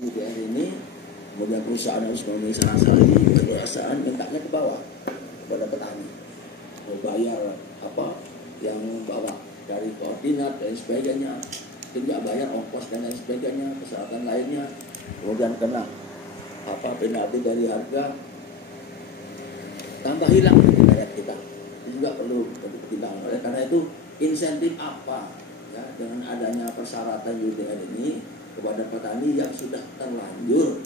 UGR ini, kemudian perusahaan harus memenuhi syarat ini, perusahaan mintanya ke bawah kepada petani, mau bayar apa yang bawa dari koordinat dan sebagainya, tidak bayar ongkos dan lain sebagainya, persyaratan lainnya, kemudian kena apa penalti dari harga, tambah hilang rakyat kita. Itu juga perlu dipertimbangkan. Oleh karena itu insentif apa ya dengan adanya persyaratan UGR ini kepada petani yang sudah terlanjur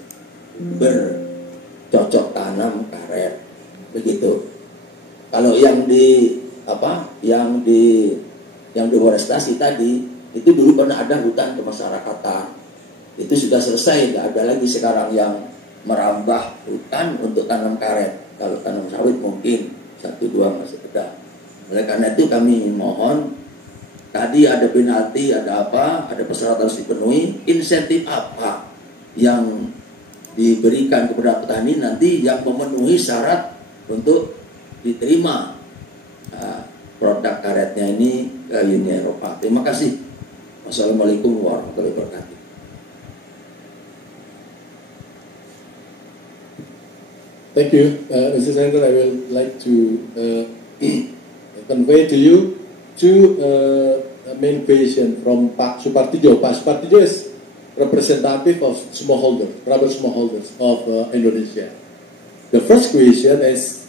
bercocok tanam karet, begitu. Kalau yang di apa, yang deforestasi tadi itu dulu pernah ada hutan kemasyarakatan, itu sudah selesai, nggak ada lagi sekarang yang merambah hutan untuk tanam karet. Kalau tanam sawit mungkin 1-2 masih ada. Oleh karena itu kami mohon, tadi ada penalti, ada apa, ada persyaratan harus dipenuhi, insentif apa yang diberikan kepada petani nanti yang memenuhi syarat untuk diterima produk karetnya ini ke Uni Eropa. Terima kasih. Wassalamualaikum warahmatullahi wabarakatuh. Thank you, Mr. Senator. I would like to convey to you two main question from Pak Supartijo. Pak Supartijo is representative of smallholders, rubber smallholders of Indonesia. The first question is,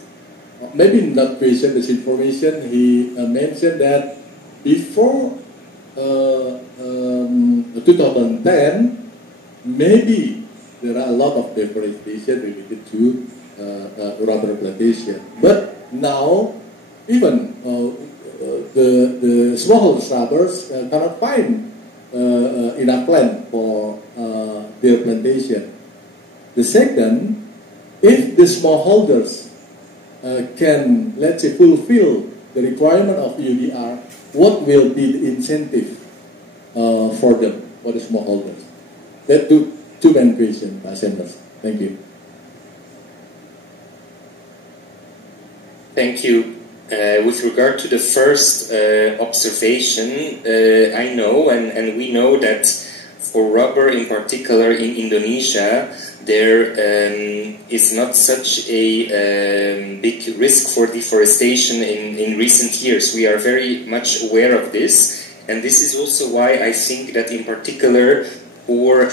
maybe not question, this information. He mentioned that before 2010, maybe there are a lot of deforestation related to rubber plantation. But now, even the smallholder rubbers cannot find enough land for their plantation. The second, if the smallholders can, let's say, fulfill the requirement of UDR, what will be the incentive for them, for the smallholders? That two main questions, Pak Sanders. Thank you. Thank you. With regard to the first observation, I know and we know that for rubber in particular in Indonesia, there is not such a big risk for deforestation in recent years. We are very much aware of this, and this is also why I think that in particular for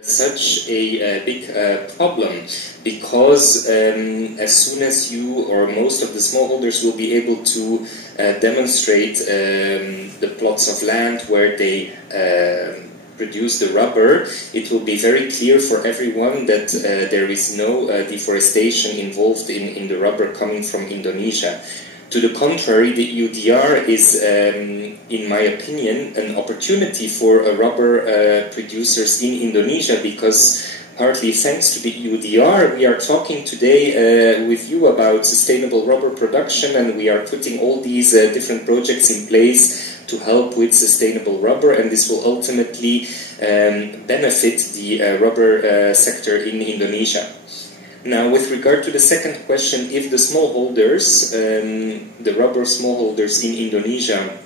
such a big problem, because as soon as you or most of the smallholders will be able to demonstrate the plots of land where they produce the rubber, it will be very clear for everyone that there is no deforestation involved in the rubber coming from Indonesia. To the contrary, the EUDR is, in my opinion, an opportunity for rubber producers in Indonesia, because partly thanks to the EUDR, we are talking today with you about sustainable rubber production, and we are putting all these different projects in place to help with sustainable rubber, and this will ultimately benefit the rubber sector in Indonesia. Now, with regard to the second question, if the smallholders, the rubber smallholders in Indonesia,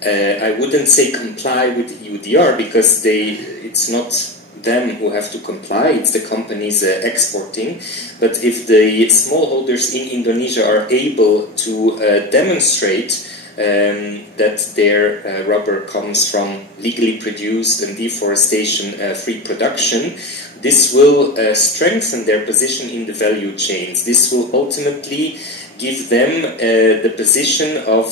I wouldn't say comply with the EUDR, because it's not them who have to comply, it's the companies exporting. But if the smallholders in Indonesia are able to demonstrate that their rubber comes from legally produced and deforestation-free production, this will strengthen their position in the value chains. This will ultimately give them the position of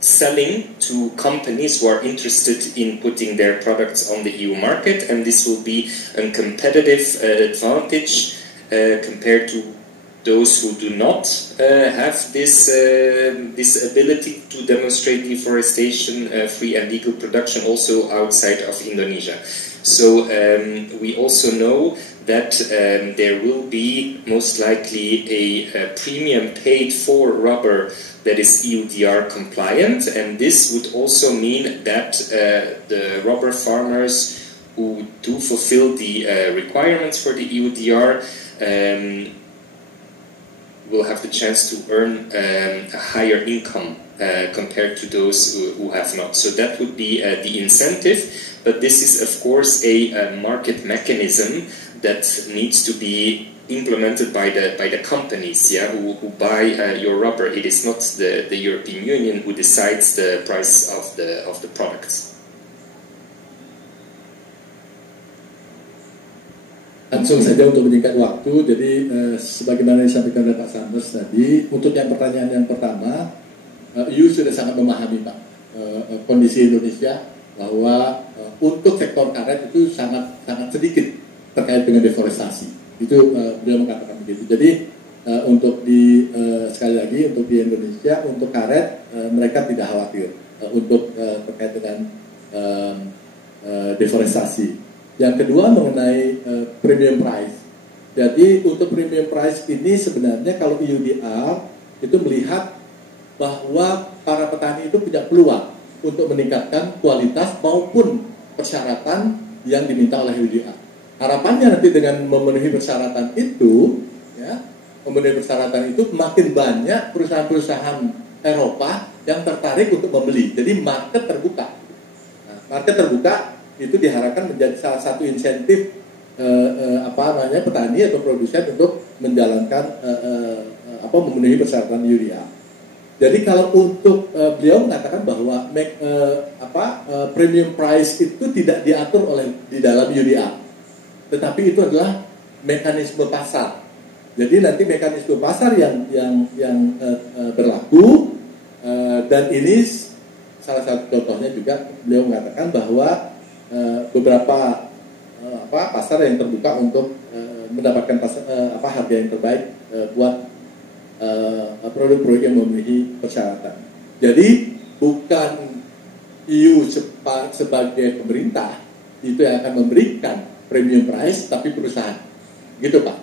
selling to companies who are interested in putting their products on the EU market, and this will be a competitive advantage compared to those who do not have this ability to demonstrate deforestation-free and legal production also outside of Indonesia. So we also know that there will be most likely a premium paid for rubber that is EUDR compliant, and this would also mean that the rubber farmers who do fulfill the requirements for the EUDR will have the chance to earn a higher income compared to those who have not. So that would be the incentive. but this is of course a market mechanism that needs to be implemented by the companies, yeah, who buy your rubber. It is not the European Union who decides the price of the products. Langsung saja untuk menyingkat waktu, jadi sebagaimana disampaikan oleh Pak Sanders tadi, untuk yang pertanyaan yang pertama, EU sudah sangat memahami Pak kondisi Indonesia bahwa untuk sektor karet itu sangat sedikit terkait dengan deforestasi. Itu beliau mengatakan begitu. Jadi untuk sekali lagi untuk di Indonesia untuk karet mereka tidak khawatir untuk terkait dengan deforestasi. Yang kedua mengenai premium price. Jadi untuk premium price ini sebenarnya kalau EUDR itu melihat bahwa para petani itu punya peluang untuk meningkatkan kualitas maupun persyaratan yang diminta oleh EUDR. Harapannya nanti dengan memenuhi persyaratan itu, ya, memenuhi persyaratan itu makin banyak perusahaan-perusahaan Eropa yang tertarik untuk membeli. Jadi market terbuka. Nah, market terbuka itu diharapkan menjadi salah satu insentif petani atau produsen untuk menjalankan memenuhi persyaratan EUDR. Jadi kalau untuk beliau mengatakan bahwa premium price itu tidak diatur di dalam EUDR, tetapi itu adalah mekanisme pasar. Jadi nanti mekanisme pasar yang berlaku dan ini salah satu contohnya juga beliau mengatakan bahwa beberapa pasar yang terbuka untuk mendapatkan harga yang terbaik buat produk-produk yang memenuhi persyaratan. Jadi bukan EU sebagai pemerintah itu yang akan memberikan premium price, tapi perusahaan, gitu Pak.